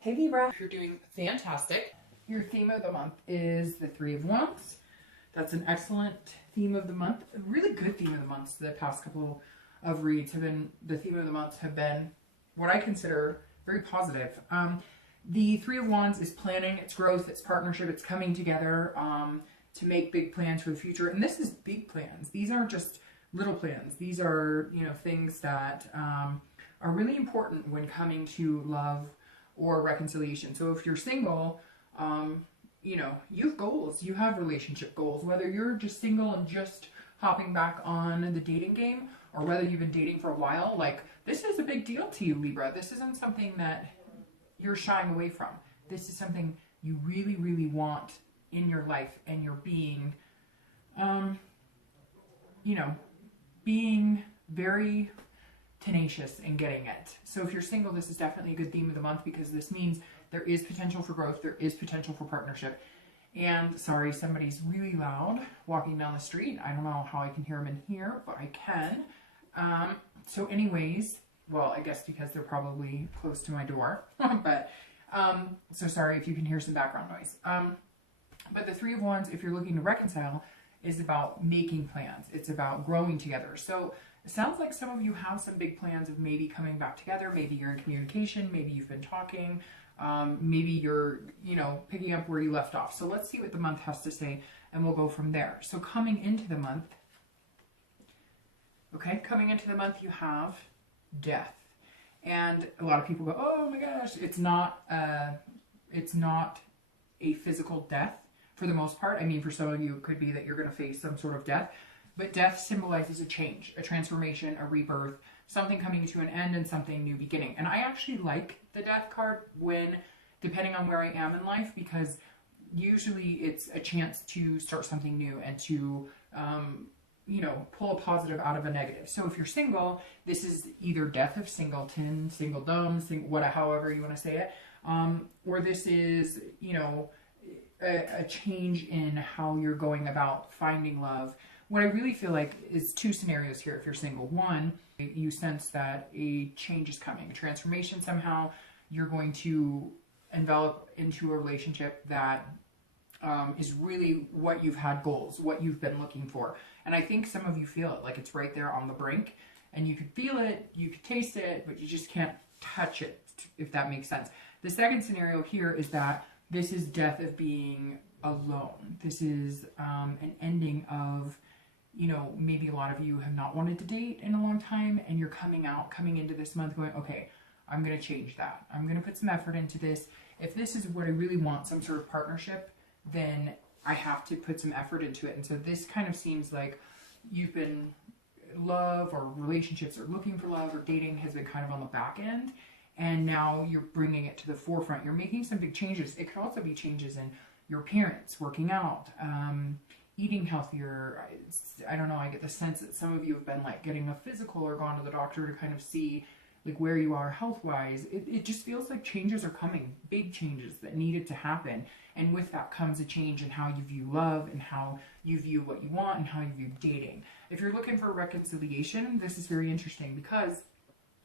Hey Libra, you're doing fantastic. Your theme of the month is the Three of Wands. That's an excellent theme of the month. A really good theme of the month. The past couple of reads have been, the theme of the month have been what I consider very positive. The Three of Wands is planning, it's growth, it's partnership, it's coming together to make big plans for the future. And this is big plans. These aren't just little plans. These are, things that are really important when coming to love or reconciliation. So if you're single, you have goals, you have relationship goals, whether you're just single and just hopping back on the dating game, or whether you've been dating for a while. Like, this is a big deal to you, Libra. This isn't something that you're shying away from. This is something you really, really want in your life, and you're being, being very tenacious in getting it. So if you're single, this is definitely a good theme of the month, because this means there is potential for growth, there is potential for partnership. And sorry, somebody's really loud walking down the street. I don't know how I can hear them in here, but I can. So anyways, well, I guess because they're probably close to my door, but so sorry if you can hear some background noise. But the Three of Wands, if you're looking to reconcile, is about making plans. It's about growing together. So it sounds like some of you have some big plans of maybe coming back together. Maybe you're in communication. Maybe you've been talking. Maybe you're, picking up where you left off. So let's see what the month has to say, and we'll go from there. So coming into the month, you have death. And a lot of people go, oh my gosh, it's not a physical death for the most part. I mean, for some of you, it could be that you're going to face some sort of death. But death symbolizes a change, a transformation, a rebirth, something coming to an end and something new beginning. And I actually like the death card depending on where I am in life, because usually it's a chance to start something new and to, pull a positive out of a negative. So if you're single, this is either death of singleton, singledom, however you want to say it, or this is, a change in how you're going about finding love. What I really feel like is two scenarios here if you're single. One, you sense that a change is coming, a transformation somehow. You're going to envelop into a relationship that is really what you've had goals, what you've been looking for. And I think some of you feel it, like it's right there on the brink, and you could feel it, you could taste it, but you just can't touch it, if that makes sense. The second scenario here is that this is death of being alone. This is an ending of, maybe a lot of you have not wanted to date in a long time, and you're coming into this month going, okay, I'm going to change that. I'm going to put some effort into this. If this is what I really want, some sort of partnership, then I have to put some effort into it. And so this kind of seems like you've been love or relationships or looking for love or dating has been kind of on the back end. And now you're bringing it to the forefront. You're making some big changes. It could also be changes in your appearance, working out, eating healthier. I don't know, I get the sense that some of you have been like getting a physical or gone to the doctor to kind of see like where you are health-wise. It just feels like changes are coming, big changes that needed to happen. And with that comes a change in how you view love and how you view what you want and how you view dating. If you're looking for reconciliation, this is very interesting, because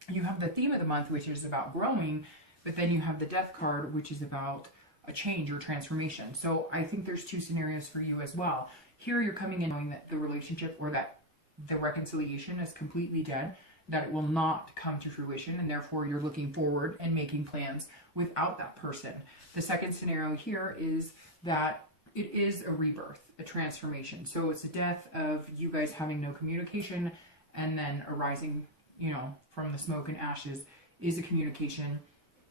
you have the theme of the month, which is about growing, but then you have the death card, which is about a change or transformation. So I think there's two scenarios for you as well. Here you're coming in knowing that the relationship or that the reconciliation is completely dead, that it will not come to fruition, and therefore you're looking forward and making plans without that person. The second scenario here is that it is a rebirth, a transformation. So it's a death of you guys having no communication, and then arising, from the smoke and ashes is a communication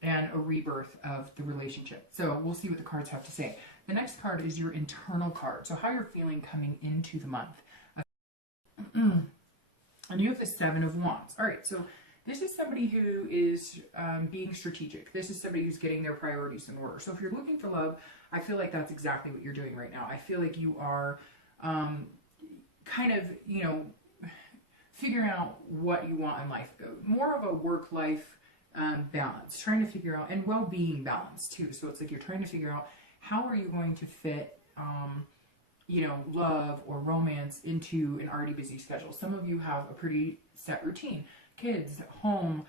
and a rebirth of the relationship. So we'll see what the cards have to say. The next card is your internal card. So how you're feeling coming into the month. And you have the Seven of Wands. All right, so this is somebody who is being strategic. This is somebody who's getting their priorities in order. So if you're looking for love, I feel like that's exactly what you're doing right now. I feel like you are kind of, figuring out what you want in life. More of a work-life balance, trying to figure out, and well-being balance too. So it's like you're trying to figure out how are you going to fit love or romance into an already busy schedule. Some of you have a pretty set routine. Kids, home,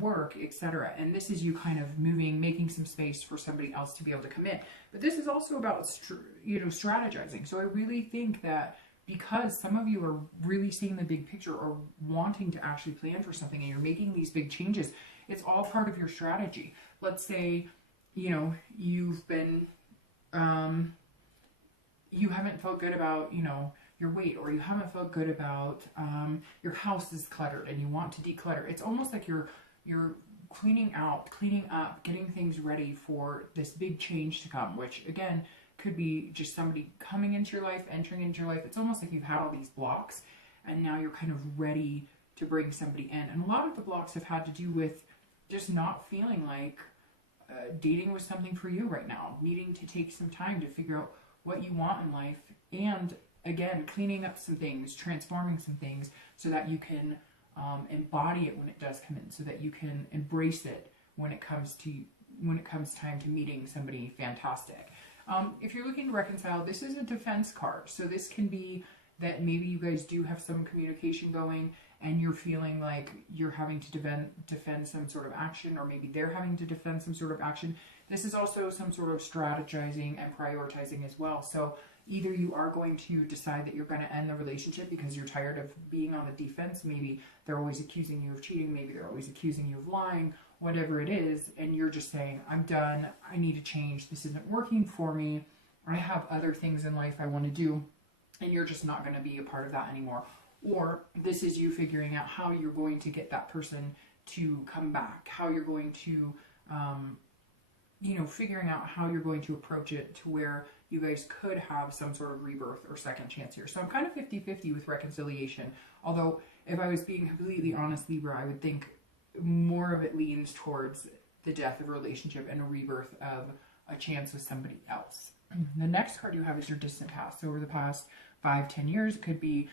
work, etc. And this is you kind of moving, making some space for somebody else to be able to come in. But this is also about, strategizing. So I really think that because some of you are really seeing the big picture or wanting to actually plan for something and you're making these big changes, it's all part of your strategy. Let's say, you've been, you haven't felt good about, your weight, or you haven't felt good about your house is cluttered and you want to declutter. It's almost like you're cleaning up, getting things ready for this big change to come, which again could be just somebody coming into your life, entering into your life. It's almost like you've had all these blocks and now you're kind of ready to bring somebody in. And a lot of the blocks have had to do with just not feeling like dating was something for you right now, needing to take some time to figure out what you want in life, and again, cleaning up some things, transforming some things so that you can embody it when it does come in, so that you can embrace it when it comes time to meeting somebody fantastic. If you're looking to reconcile, this is a defense card. So this can be that maybe you guys do have some communication going and you're feeling like you're having to defend some sort of action, or maybe they're having to defend some sort of action. This is also some sort of strategizing and prioritizing as well. So either you are going to decide that you're going to end the relationship because you're tired of being on the defense. Maybe they're always accusing you of cheating. Maybe they're always accusing you of lying, whatever it is. And you're just saying, I'm done. I need to change. This isn't working for me. I have other things in life I want to do. And you're just not going to be a part of that anymore. Or this is you figuring out how you're going to get that person to come back, how you're going to, figuring out how you're going to approach it to where you guys could have some sort of rebirth or second chance here. So I'm kind of 50-50 with reconciliation. Although if I was being completely honest, Libra, I would think more of it leans towards the death of a relationship and a rebirth of a chance with somebody else. The next card you have is your distant past. So over the past 5-10 years, it could be,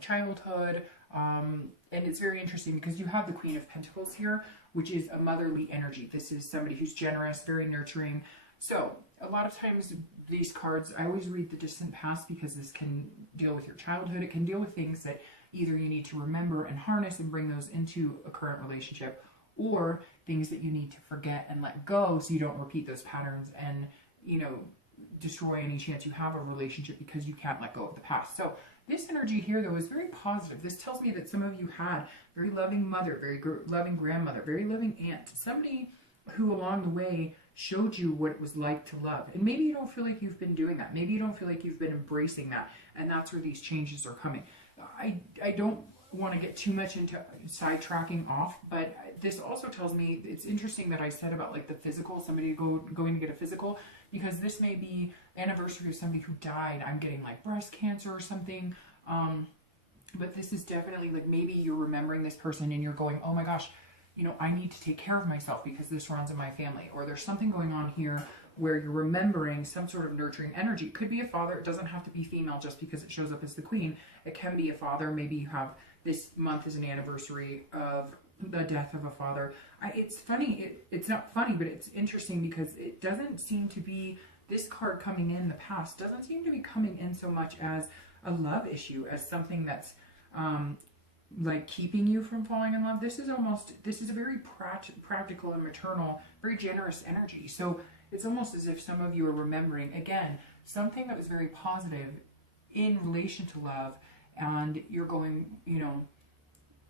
childhood. And it's very interesting because you have the Queen of Pentacles here, which is a motherly energy. This is somebody who's generous, very nurturing. So a lot of times these cards, I always read the distant past because this can deal with your childhood. It can deal with things that either you need to remember and harness and bring those into a current relationship, or things that you need to forget and let go so you don't repeat those patterns and, destroy any chance you have a relationship because you can't let go of the past. So this energy here, though, is very positive. This tells me that some of you had very loving mother, very loving grandmother, very loving aunt, somebody who along the way showed you what it was like to love. And maybe you don't feel like you've been doing that. Maybe you don't feel like you've been embracing that. And that's where these changes are coming. I don't want to get too much into sidetracking off, but this also tells me, it's interesting that I said about like the physical, somebody going to get a physical, because this may be anniversary of somebody who died. I'm getting like breast cancer or something. But this is definitely like maybe you're remembering this person and you're going, oh my gosh, I need to take care of myself because this runs in my family. Or there's something going on here where you're remembering some sort of nurturing energy. It could be a father. It doesn't have to be female just because it shows up as the queen. It can be a father. Maybe you have this month is an anniversary of the death of a father. It's funny. It's not funny, but it's interesting because it doesn't seem to be, this card coming in the past doesn't seem to be coming in so much as a love issue, as something that's like keeping you from falling in love. This is a very practical and maternal, very generous energy. So it's almost as if some of you are remembering, again, something that was very positive in relation to love, and you're going,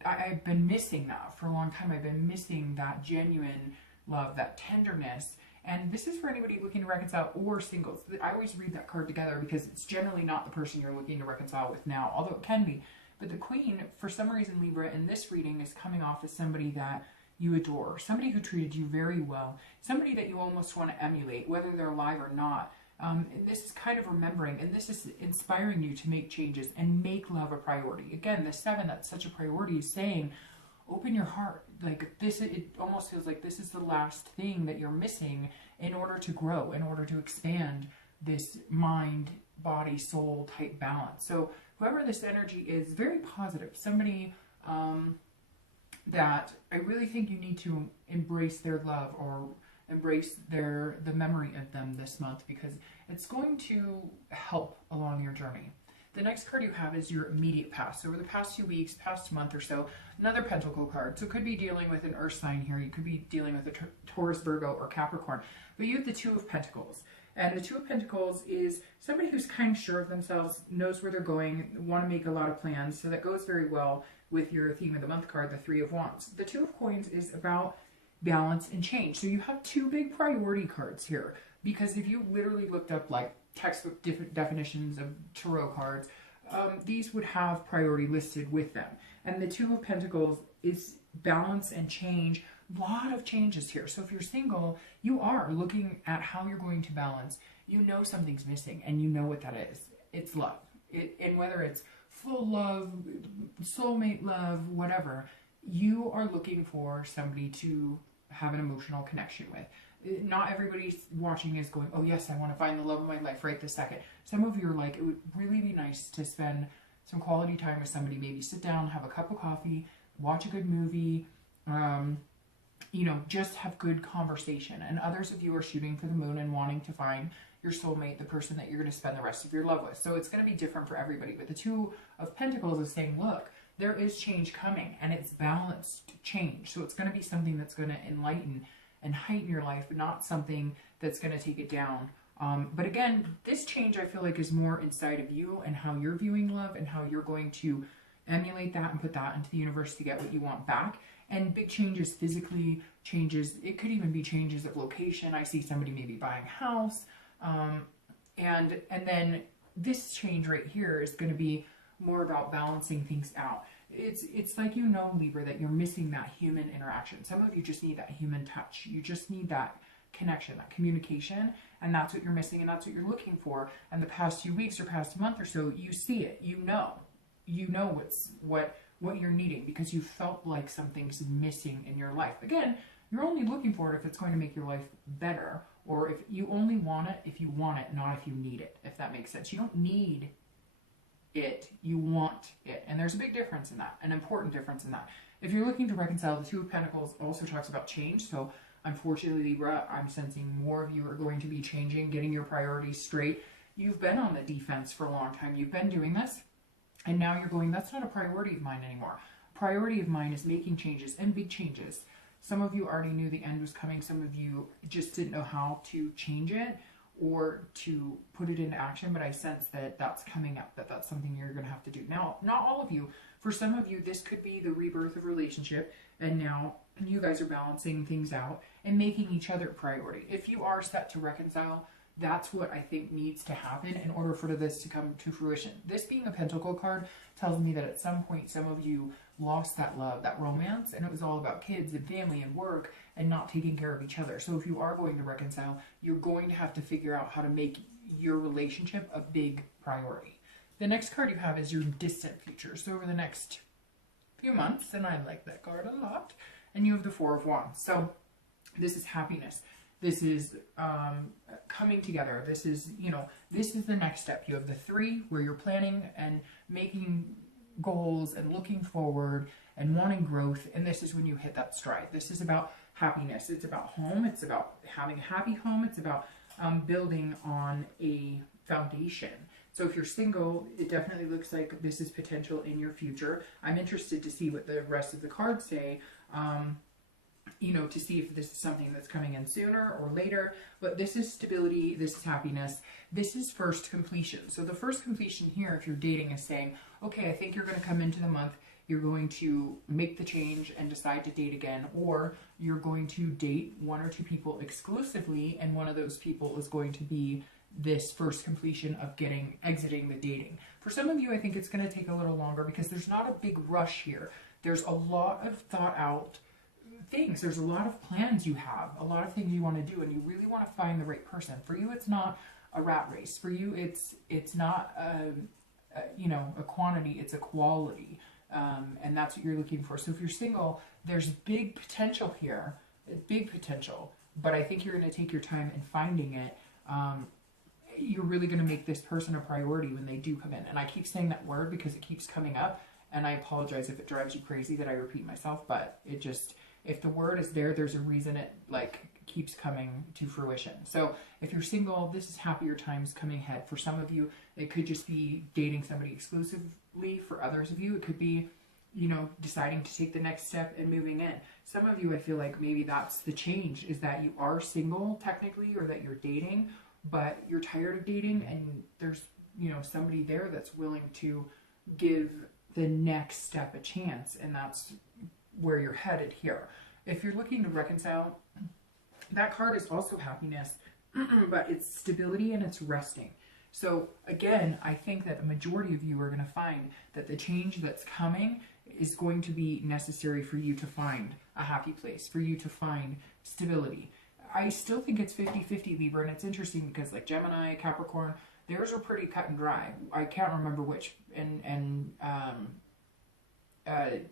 I've been missing that for a long time. I've been missing that genuine love, that tenderness. And this is for anybody looking to reconcile or singles. I always read that card together because it's generally not the person you're looking to reconcile with now, although it can be. But the Queen, for some reason, Libra, in this reading is coming off as somebody that you adore, somebody who treated you very well, somebody that you almost want to emulate, whether they're alive or not. And this is kind of remembering, and this is inspiring you to make changes and make love a priority. Again, the 7, that's such a priority, is saying, open your heart. Like this, it almost feels like this is the last thing that you're missing in order to grow, in order to expand this mind, body, soul type balance. So whoever this energy is, very positive. Somebody that I really think you need to embrace their love or embrace the memory of them this month, because it's going to help along your journey. The next card you have is your immediate past. So over the past 2 weeks, past month or so, another Pentacle card. So it could be dealing with an earth sign here. You could be dealing with a Taurus, Virgo, or Capricorn. But you have the Two of Pentacles. And the Two of Pentacles is somebody who's kind of sure of themselves, knows where they're going, want to make a lot of plans. So that goes very well with your theme of the month card, the Three of Wands. The Two of Coins is about balance and change. So you have two big priority cards here. Because if you literally looked up like textbook different definitions of tarot cards, these would have priority listed with them. And the Two of Pentacles is balance and change. A lot of changes here. So if you're single, you are looking at how you're going to balance. You know something's missing, and you know what that is. It's love. And whether it's full love, soulmate love, whatever, you are looking for somebody to have an emotional connection with. Not everybody watching is going, oh yes, I want to find the love of my life right this second. Some of you are like, it would really be nice to spend some quality time with somebody, maybe sit down, have a cup of coffee, watch a good movie, you know, just have good conversation. And others of you are shooting for the moon and wanting to find your soulmate, the person that you're going to spend the rest of your love with. So it's going to be different for everybody. But the Two of Pentacles is saying, look, there is change coming, and it's balanced change. So it's going to be something that's going to enlighten and heighten your life, but not something that's going to take it down. But again, this change I feel like is more inside of you and how you're viewing love and how you're going to emulate that and put that into the universe to get what you want back. And big changes physically, changes, it could even be changes of location. I see somebody maybe buying a house. And then this change right here is going to be more about balancing things out. It's like, you know, Libra, that you're missing that human interaction. Some of you just need that human touch. You just need that connection, that communication, and that's what you're missing, and that's what you're looking for. And the past few weeks or past month or so, you see it. You know what you're needing, because you felt like something's missing in your life. Again, you're only looking for it if it's going to make your life better, or if you only want it if you want it, not if you need it, if that makes sense. You don't need it, you want it. And there's a big difference in that, an important difference in that. If you're looking to reconcile, the Two of Pentacles also talks about change. So unfortunately, Libra, I'm sensing more of you are going to be changing, getting your priorities straight. You've been on the defense for a long time. You've been doing this, and now you're going, that's not a priority of mine anymore. Priority of mine is making changes, and big changes. Some of you already knew the end was coming. Some of you just didn't know how to change it or to put it into action, but I sense that that's coming up, that's something you're going to have to do. Now, not all of you. For some of you, this could be the rebirth of relationship, and now you guys are balancing things out and making each other a priority. If you are set to reconcile, that's what I think needs to happen in order for this to come to fruition. This being a Pentacle card tells me that at some point, some of you lost that love, that romance, and it was all about kids and family and work and not taking care of each other. So if you are going to reconcile, you're going to have to figure out how to make your relationship a big priority. The next card you have is your distant future. So over the next few months, and I like that card a lot, and you have the Four of Wands. So this is happiness. This is coming together. This is, you know, this is the next step. You have the Three, where you're planning and making goals and looking forward and wanting growth. And this is when you hit that stride. This is about happiness. It's about home. It's about having a happy home. It's about building on a foundation. So if you're single, it definitely looks like this is potential in your future. I'm interested to see what the rest of the cards say. You know, to see if this is something that's coming in sooner or later. But this is stability, this is happiness, this is first completion. So the first completion here, if you're dating, is saying, okay, I think you're going to come into the month, you're going to make the change and decide to date again, or you're going to date one or two people exclusively, and one of those people is going to be this first completion of exiting the dating. For some of you, I think it's going to take a little longer because there's not a big rush here. There's a lot of thought out things. There's a lot of plans you have, a lot of things you want to do, and you really want to find the right person. For you, it's not a rat race. For you, it's not you know, a quantity, it's a quality, and that's what you're looking for. So if you're single, there's big potential here, big potential, but I think you're going to take your time in finding it. You're really going to make this person a priority when they do come in. And I keep saying that word because it keeps coming up, and I apologize if it drives you crazy that I repeat myself, but it just, if the word is there, there's a reason it like keeps coming to fruition. So if you're single, this is happier times coming ahead. For some of you, it could just be dating somebody exclusively. For others of you, it could be, you know, deciding to take the next step and moving in. Some of you, I feel like maybe that's the change, is that you are single technically, or that you're dating, but you're tired of dating, and there's, you know, somebody there that's willing to give the next step a chance, and that's where you're headed here. If you're looking to reconcile, that card is also happiness, but it's stability and it's resting. So again, I think that the majority of you are going to find that the change that's coming is going to be necessary for you to find a happy place, for you to find stability. I still think it's 50-50, Libra, and it's interesting because like Gemini, Capricorn, theirs are pretty cut and dry. I can't remember which. And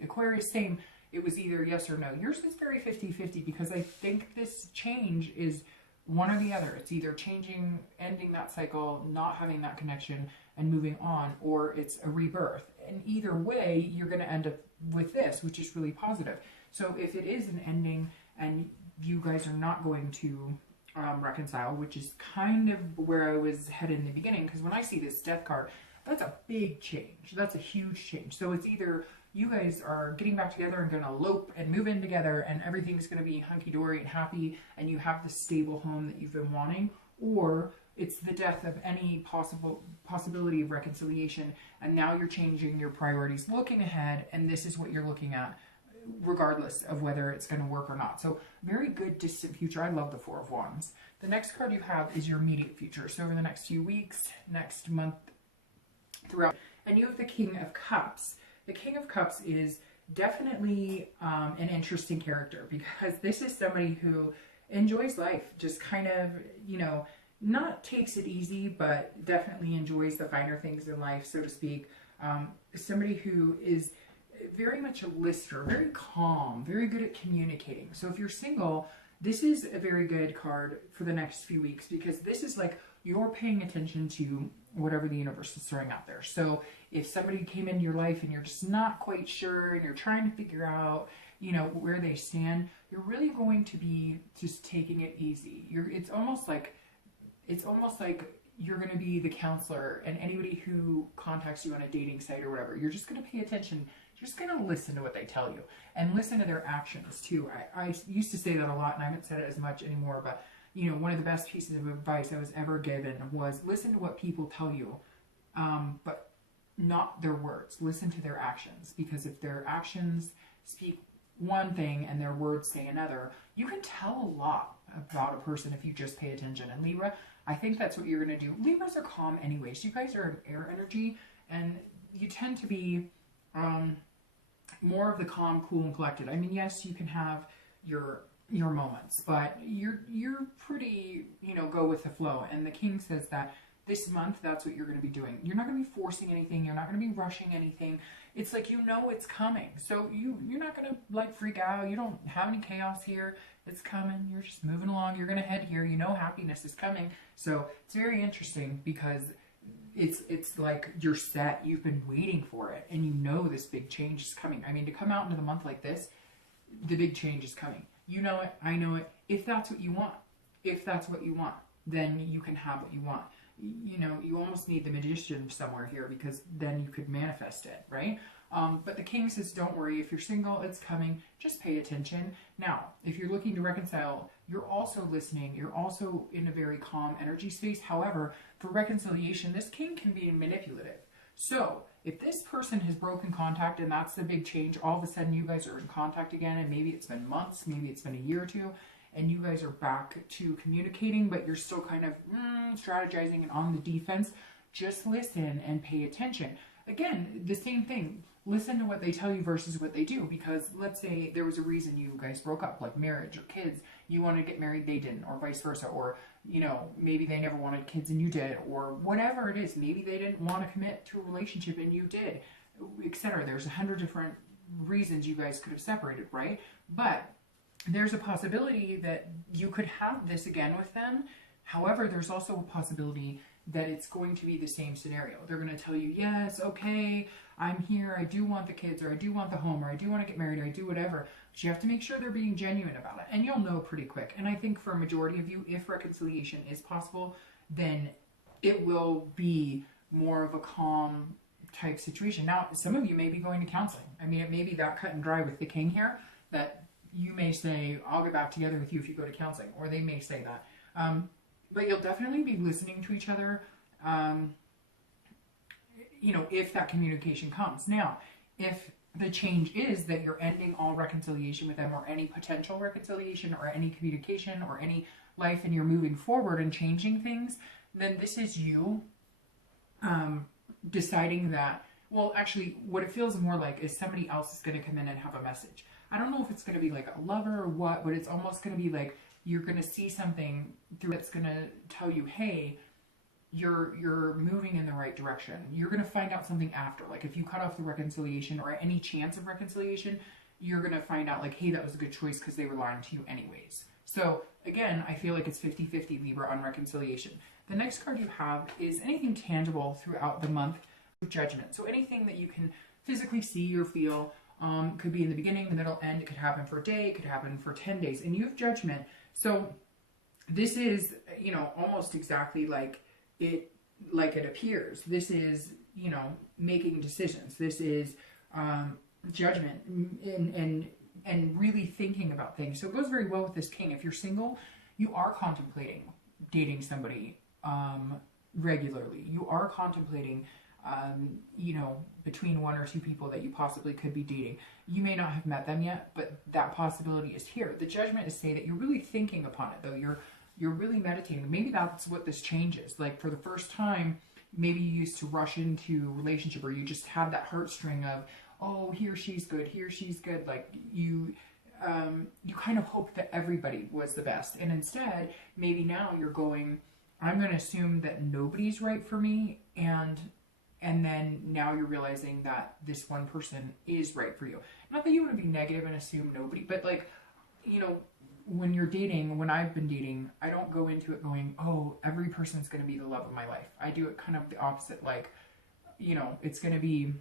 Aquarius, same. It was either yes or no. Yours is very 50-50 because I think this change is one or the other. It's either changing, ending that cycle, not having that connection, and moving on, or it's a rebirth. And either way, you're going to end up with this, which is really positive. So if it is an ending and you guys are not going to reconcile, which is kind of where I was headed in the beginning, because when I see this death card, that's a big change. That's a huge change. So it's either you guys are getting back together and going to elope and move in together and everything's going to be hunky-dory and happy and you have the stable home that you've been wanting, or it's the death of any possibility of reconciliation, and now you're changing your priorities, looking ahead, and this is what you're looking at regardless of whether it's going to work or not. So very good distant future. I love the Four of Wands. The next card you have is your immediate future. So over the next few weeks, next month, throughout. And you have the King of Cups. The King of Cups is definitely an interesting character, because this is somebody who enjoys life, just kind of, you know, not takes it easy, but definitely enjoys the finer things in life, so to speak. Somebody who is very much a listener, very calm, very good at communicating. So if you're single, this is a very good card for the next few weeks, because this is like you're paying attention to whatever the universe is throwing out there. So if somebody came into your life and you're just not quite sure and you're trying to figure out, you know, where they stand, you're really going to be just taking it easy. It's almost like you're going to be the counselor, and anybody who contacts you on a dating site or whatever, you're just going to pay attention. You're just going to listen to what they tell you and listen to their actions too. I used to say that a lot, and I haven't said it as much anymore, but you know, one of the best pieces of advice I was ever given was listen to what people tell you, but not their words. Listen to their actions, because if their actions speak one thing and their words say another, you can tell a lot about a person if you just pay attention. And Libra, I think that's what you're going to do. Libras are calm anyways. You guys are an air energy, and you tend to be more of the calm, cool, and collected. I mean, yes, you can have your moments, but you're pretty, you know, go with the flow. And the King says that this month, that's what you're going to be doing. You're not going to be forcing anything. You're not going to be rushing anything. It's like, you know, it's coming. So you're not going to like freak out. You don't have any chaos here. It's coming. You're just moving along. You're going to head here. You know, happiness is coming. So it's very interesting, because it's like you're set. You've been waiting for it, and you know this big change is coming. I mean, to come out into the month like this, the big change is coming. You know it, I know it. If that's what you want, then you can have what you want. You know, you almost need the magician somewhere here, because then you could manifest it, right? But the King says, don't worry. If you're single, it's coming. Just pay attention. Now, if you're looking to reconcile, you're also listening. You're also in a very calm energy space. However, for reconciliation, this King can be manipulative. So if this person has broken contact, and that's the big change, all of a sudden you guys are in contact again, and maybe it's been months, maybe it's been a year or two, and you guys are back to communicating, but you're still kind of strategizing and on the defense, just listen and pay attention. Again, the same thing. Listen to what they tell you versus what they do, because let's say there was a reason you guys broke up, like marriage or kids. You wanted to get married, they didn't, or vice versa. Or, you know, maybe they never wanted kids and you did, or whatever it is. Maybe they didn't want to commit to a relationship and you did, etc. There's 100 different reasons you guys could have separated, right? But there's a possibility that you could have this again with them. However, there's also a possibility that it's going to be the same scenario. They're going to tell you, yes, okay, I'm here, I do want the kids, or I do want the home, or I do want to get married, or I do whatever. But you have to make sure they're being genuine about it. And you'll know pretty quick. And I think for a majority of you, if reconciliation is possible, then it will be more of a calm type situation. Now, some of you may be going to counseling. I mean, it may be that cut and dry with the king here that you may say, I'll get back together with you if you go to counseling. Or they may say that. But you'll definitely be listening to each other, you know, if that communication comes. Now, if the change is that you're ending all reconciliation with them, or any potential reconciliation, or any communication, or any life, and you're moving forward and changing things, then this is you deciding that, well, actually, what it feels more like is somebody else is going to come in and have a message. I don't know if it's going to be like a lover or what, but it's almost going to be like you're going to see something through that's going to tell you, hey, you're moving in the right direction. You're going to find out something after. Like if you cut off the reconciliation or any chance of reconciliation, you're going to find out like, hey, that was a good choice because they were lying to you anyways. So again, I feel like it's 50-50 Libra on reconciliation. The next card you have is anything tangible throughout the month of Judgment. So anything that you can physically see or feel, could be in the beginning, the middle, end. It could happen for a day, it could happen for 10 days, and you have Judgment. So this is, you know, almost exactly like it appears. This is, you know, making decisions. This is judgment and really thinking about things. So it goes very well with this king. If you're single, you are contemplating dating somebody regularly. You are contemplating, you know, between one or two people that you possibly could be dating. You may not have met them yet, but that possibility is here. The Judgment is saying that you're really thinking upon it, though. You're really meditating. Maybe that's what this changes. Like for the first time, maybe you used to rush into a relationship, or you just had that heartstring of, oh, here she's good, here she's good. Like you kind of hoped that everybody was the best. And instead, maybe now you're going, I'm going to assume that nobody's right for me. And then now you're realizing that this one person is right for you. Not that you want to be negative and assume nobody, but like, you know, when you're dating, when I've been dating, I don't go into it going, oh, every person's going to be the love of my life. I do it kind of the opposite. Like, you know, it's going to be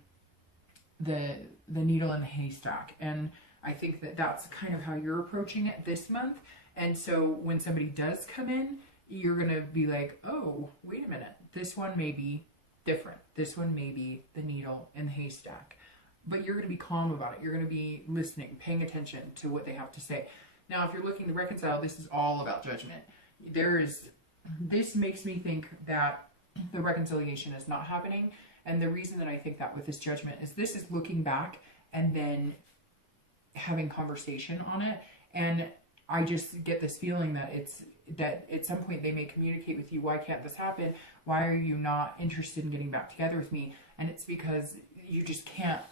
the needle in the haystack. And I think that that's kind of how you're approaching it this month. And so when somebody does come in, you're going to be like, oh, wait a minute. This one may be different. This one may be the needle in the haystack. But you're going to be calm about it. You're going to be listening, paying attention to what they have to say. Now, if you're looking to reconcile, this is all about judgment. This makes me think that the reconciliation is not happening. And the reason that I think that with this judgment is this is looking back and then having conversation on it. And I just get this feeling that that at some point they may communicate with you, why can't this happen? Why are you not interested in getting back together with me? And it's because you just can't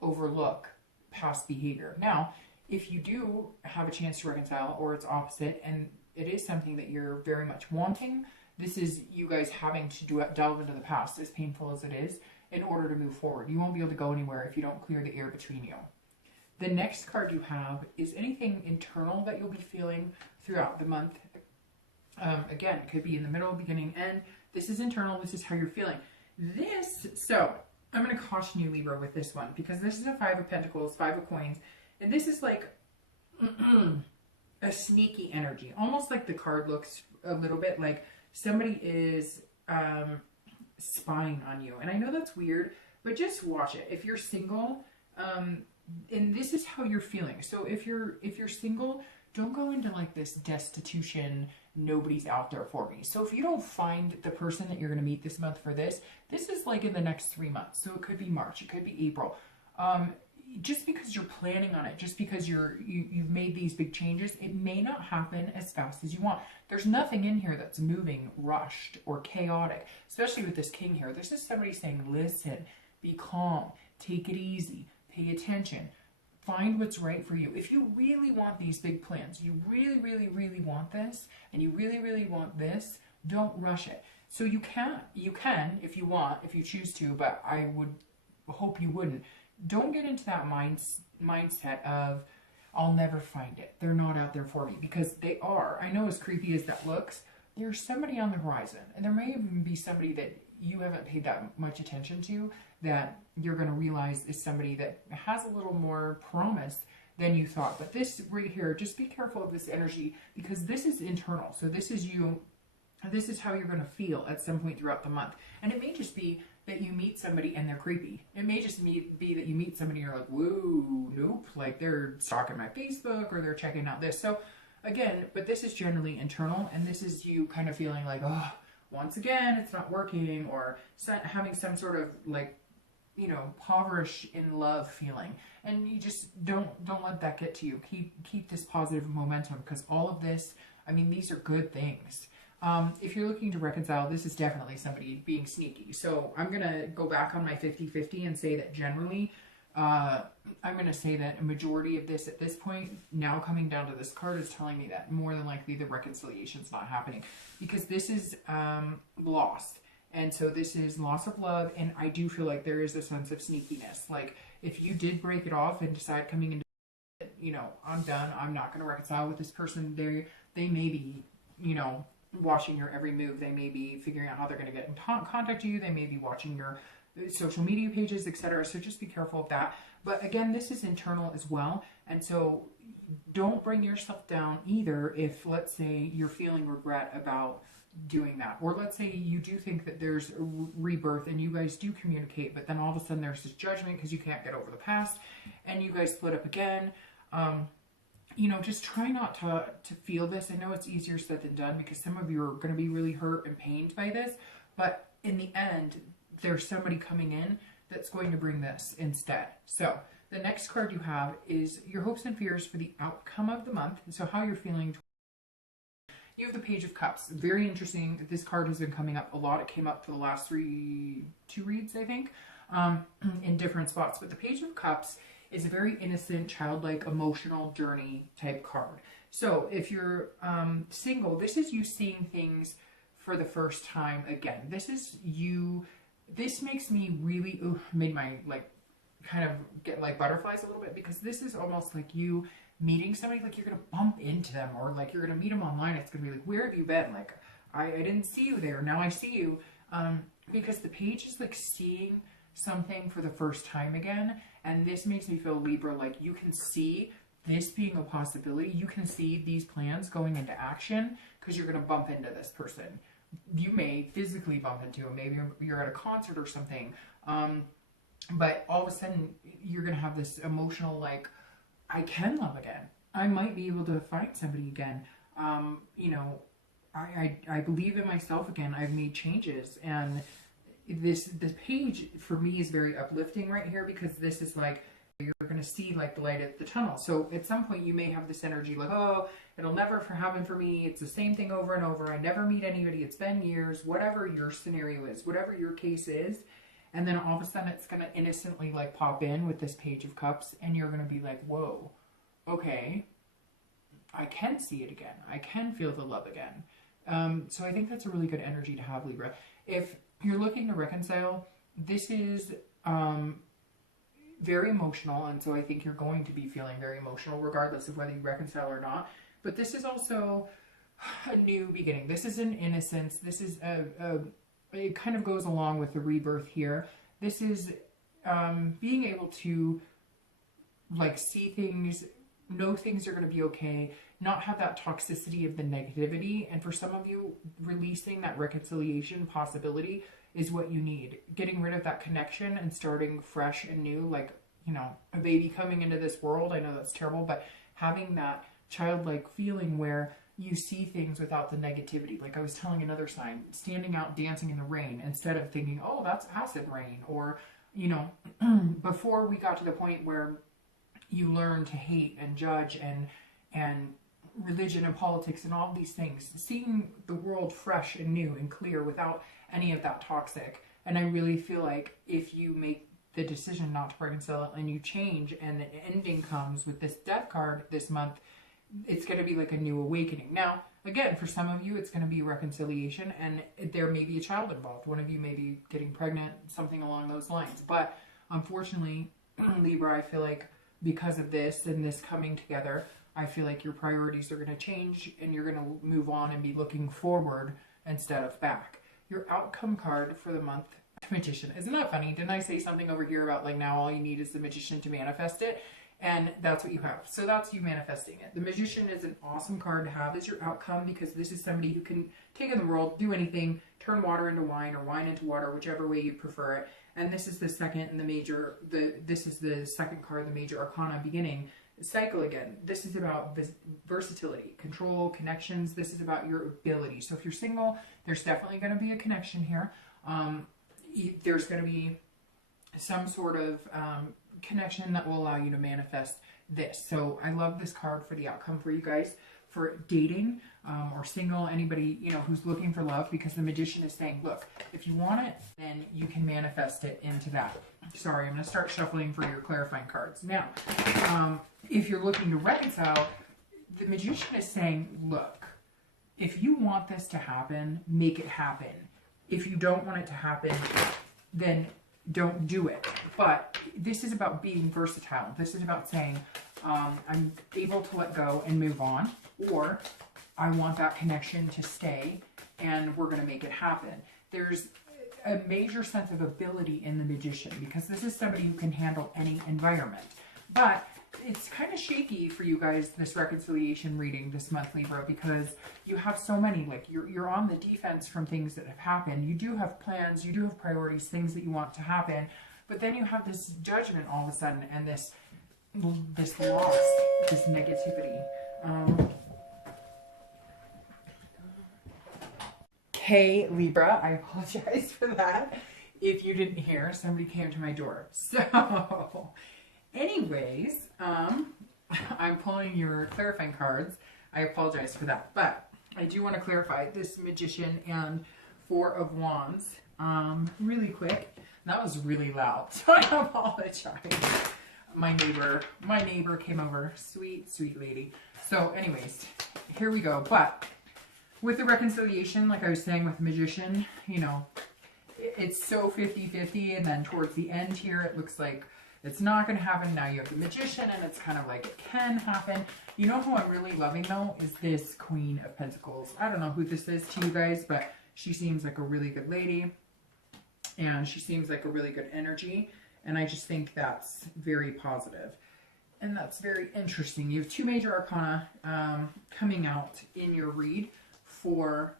overlook past behavior. Now, if you do have a chance to reconcile, or it's opposite, and it is something that you're very much wanting, this is you guys having to delve into the past, as painful as it is, in order to move forward. You won't be able to go anywhere if you don't clear the air between you. The next card you have is anything internal that you'll be feeling throughout the month. Again, it could be in the middle, beginning, end. This is internal. This is how you're feeling. So I'm going to caution you, Libra, with this one, because this is a 5 of Pentacles, 5 of Coins. And this is like a sneaky energy. Almost like the card looks a little bit like somebody is spying on you. And I know that's weird, but just watch it. If you're single, and this is how you're feeling. So if you're single, don't go into like this destitution, nobody's out there for me. So if you don't find the person that you're going to meet this month for this is like in the next 3 months. So it could be March, it could be April. Just because you're planning on it, just because you've made these big changes, it may not happen as fast as you want. There's nothing in here that's moving rushed or chaotic, especially with this king here. This is somebody saying, listen, be calm, take it easy, pay attention, find what's right for you. If you really want these big plans, you really, really, really want this, and you really, really want this, don't rush it. So you can, if you want, if you choose to, but I would hope you wouldn't. Don't get into that mindset of, I'll never find it. They're not out there for me, because they are. I know, as creepy as that looks, there's somebody on the horizon, and there may even be somebody that you haven't paid that much attention to, that you're going to realize is somebody that has a little more promise than you thought. But this right here, just be careful of this energy, because this is internal. So this is you. This is how you're going to feel at some point throughout the month. And it may just be that you meet somebody and they're creepy. It may just be that you meet somebody and you're like, whoa, nope, like they're stalking my Facebook or they're checking out this. So again, but this is generally internal, and this is you kind of feeling like, oh, once again, it's not working, or having some sort of like, you know, poverish in love feeling. And you just don't let that get to you. Keep this positive momentum, because all of this, I mean, these are good things. If you're looking to reconcile, this is definitely somebody being sneaky. So I'm going to go back on my 50-50 and say that generally, I'm going to say that a majority of this at this point, now coming down to this card, is telling me that more than likely the reconciliation's not happening, because this is lost. And so this is loss of love, and I do feel like there is a sense of sneakiness. Like, if you did break it off and decide coming into it, you know, I'm done, I'm not going to reconcile with this person, they may be, you know, watching your every move. They may be figuring out how they're going to get in contact you. They may be watching your social media pages, etc. So just be careful of that. But again, this is internal as well. And so don't bring yourself down either if, let's say, you're feeling regret about doing that. Or let's say you do think that there's a rebirth and you guys do communicate, but then all of a sudden there's this judgment because you can't get over the past and you guys split up again. You know, just try not to feel this. I know it's easier said than done, because some of you are going to be really hurt and pained by this, but in the end, there's somebody coming in that's going to bring this instead. So the next card you have is your hopes and fears for the outcome of the month. So how you're feeling. You have the Page of Cups. Very interesting. This card has been coming up a lot. It came up for the last two reads, I think, in different spots. But the Page of Cups is a very innocent, childlike, emotional journey type card. So if you're single, this is you seeing things for the first time again. This is you. This makes me really, made my, like, kind of get like butterflies a little bit, because this is almost like you meeting somebody, like you're going to bump into them, or like you're going to meet them online. It's going to be like, where have you been? Like, I didn't see you there. Now I see you. Because the page is like seeing something for the first time again. And this makes me feel, Libra, like you can see this being a possibility. You can see these plans going into action, because you're going to bump into this person. You may physically bump into them. Maybe you're at a concert or something. But all of a sudden you're going to have this emotional, like, I can love again. I might be able to find somebody again. You know, I believe in myself again. I've made changes, and this page for me is very uplifting right here, because this is like, you're going to see like the light at the tunnel. So at some point you may have this energy like, oh, it'll never happen for me. It's the same thing over and over. I never meet anybody. It's been years, whatever your scenario is, whatever your case is. And then all of a sudden it's going to innocently like pop in with this Page of Cups, and you're going to be like, whoa, okay, I can see it again. I can feel the love again. So I think that's a really good energy to have, Libra. If you're looking to reconcile, this is very emotional, and so I think you're going to be feeling very emotional regardless of whether you reconcile or not. But this is also a new beginning. This is an innocence. This is it kind of goes along with the rebirth here. This is being able to like see things, know things are going to be okay, not have that toxicity of the negativity. And for some of you, releasing that reconciliation possibility is what you need. Getting rid of that connection and starting fresh and new, like, you know, a baby coming into this world. I know that's terrible, but having that childlike feeling where you see things without the negativity. Like I was telling another sign, standing out dancing in the rain instead of thinking, oh, that's acid rain. Or, you know, before we got to the point where you learn to hate and judge and religion and politics and all these things, seeing the world fresh and new and clear without any of that toxic. And I really feel like if you make the decision not to reconcile and you change and the ending comes with this Death card this month, it's going to be like a new awakening. Now, again, for some of you, it's going to be reconciliation, and there may be a child involved. One of you may be getting pregnant, something along those lines. But unfortunately, Libra, I feel like because of this and this coming together, I feel like your priorities are going to change, and you're going to move on and be looking forward instead of back. your outcome card for the month, Magician. Isn't that funny? Didn't I say something over here about like now all you need is the Magician to manifest it? And that's what you have. So that's you manifesting it. The Magician is an awesome card to have as your outcome because this is somebody who can take in the world, do anything, turn water into wine or wine into water, whichever way you prefer it. And this is the second and the major, this is the second card, the major arcana beginning cycle again. This is about versatility, control, connections. This is about your ability. So if you're single, there's definitely going to be a connection here. There's going to be some sort of connection that will allow you to manifest this. So I love this card for the outcome for you guys for dating or single, anybody, you know, who's looking for love, because the Magician is saying, look, if you want it, then you can manifest it into that. Sorry, I'm going to start shuffling for your clarifying cards. Now, if you're looking to reconcile, the Magician is saying, look, if you want this to happen, make it happen. If you don't want it to happen, then don't do it. But this is about being versatile. This is about saying, I'm able to let go and move on, or I want that connection to stay and we're going to make it happen. There's a major sense of ability in the Magician because this is somebody who can handle any environment. But it's kind of shaky for you guys, this reconciliation reading this month, Libra, because you have so many, like you're on the defense from things that have happened. You do have plans, you do have priorities, things that you want to happen, but then you have this judgment all of a sudden and this loss, this negativity. Okay, Libra, I apologize for that. If you didn't hear, somebody came to my door. So, anyways, I'm pulling your clarifying cards. I apologize for that. But I do want to clarify this Magician and Four of Wands really quick. That was really loud, so I apologize. My neighbor came over. Sweet, sweet lady. So anyways, here we go. But with the reconciliation, like I was saying with the Magician, you know, it's so 50-50, and then towards the end here, it looks like it's not going to happen. Now you have the Magician, and it's kind of like it can happen. You know who I'm really loving, though, is this Queen of Pentacles. I don't know who this is to you guys, but she seems like a really good lady, and she seems like a really good energy, and I just think that's very positive. And that's very interesting. You have two major arcana coming out in your read for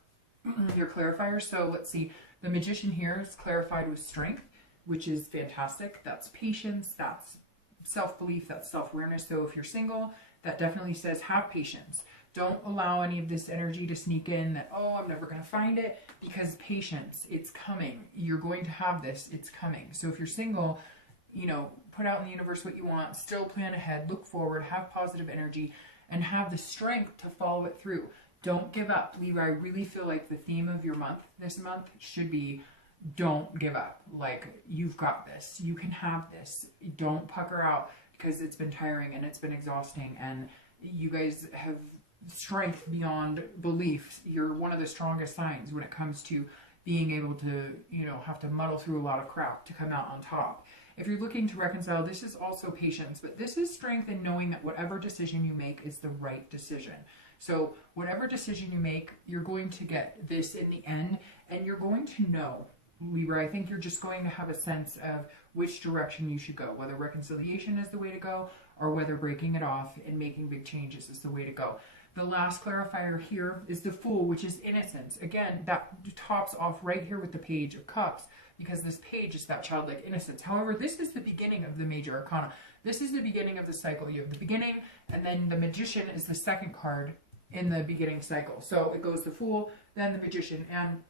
your clarifier. So let's see. The Magician here is clarified with strength, which is fantastic. That's patience, that's self-belief, that's self-awareness. So if you're single, that definitely says have patience. Don't allow any of this energy to sneak in that, oh, I'm never going to find it, because patience, it's coming. You're going to have this, it's coming. So if you're single, you know, put out in the universe what you want, still plan ahead, look forward, have positive energy, and have the strength to follow it through. Don't give up. Libra, I really feel like the theme of your month this month should be don't give up. Like, you've got this. You can have this. Don't pucker out, because it's been tiring and it's been exhausting, and you guys have strength beyond belief. You're one of the strongest signs when it comes to being able to, you know, have to muddle through a lot of crap to come out on top. If you're looking to reconcile, this is also patience, but this is strength in knowing that whatever decision you make is the right decision. So whatever decision you make, you're going to get this in the end, and you're going to know, Libra. I think you're just going to have a sense of which direction you should go, whether reconciliation is the way to go, or whether breaking it off and making big changes is the way to go. The last clarifier here is the Fool, which is innocence. Again, that tops off right here with the Page of Cups, because this page is that childlike innocence. However, this is the beginning of the major arcana. This is the beginning of the cycle. You have the beginning, and then the Magician is the second card in the beginning cycle. So it goes the Fool, then the Magician, and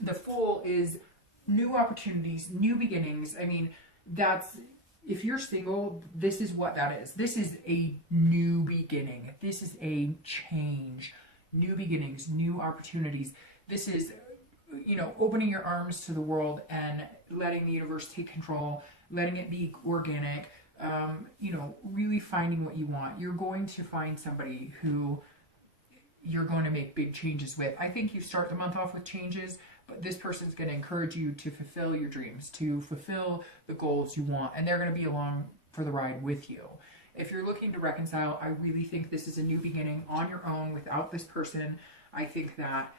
the Fool is new opportunities, new beginnings. I mean, that's, if you're single, this is what that is. This is a new beginning. This is a change. New beginnings, new opportunities. This is, you know, opening your arms to the world and letting the universe take control, letting it be organic, you know, really finding what you want. You're going to find somebody who you're going to make big changes with. I think you start the month off with changes, but this person's going to encourage you to fulfill your dreams, to fulfill the goals you want, and they're going to be along for the ride with you. If you're looking to reconcile, I really think this is a new beginning on your own without this person. I think that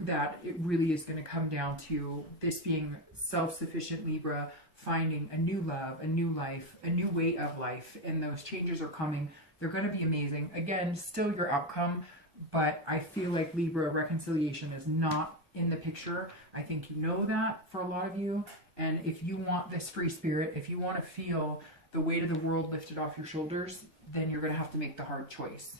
that it really is going to come down to this being self-sufficient Libra, finding a new love, a new life, a new way of life, and those changes are coming. They're going to be amazing. Again, still your outcome, but I feel like Libra, reconciliation is not in the picture. I think you know that for a lot of you, and if you want this free spirit, if you want to feel the weight of the world lifted off your shoulders, then you're going to have to make the hard choice.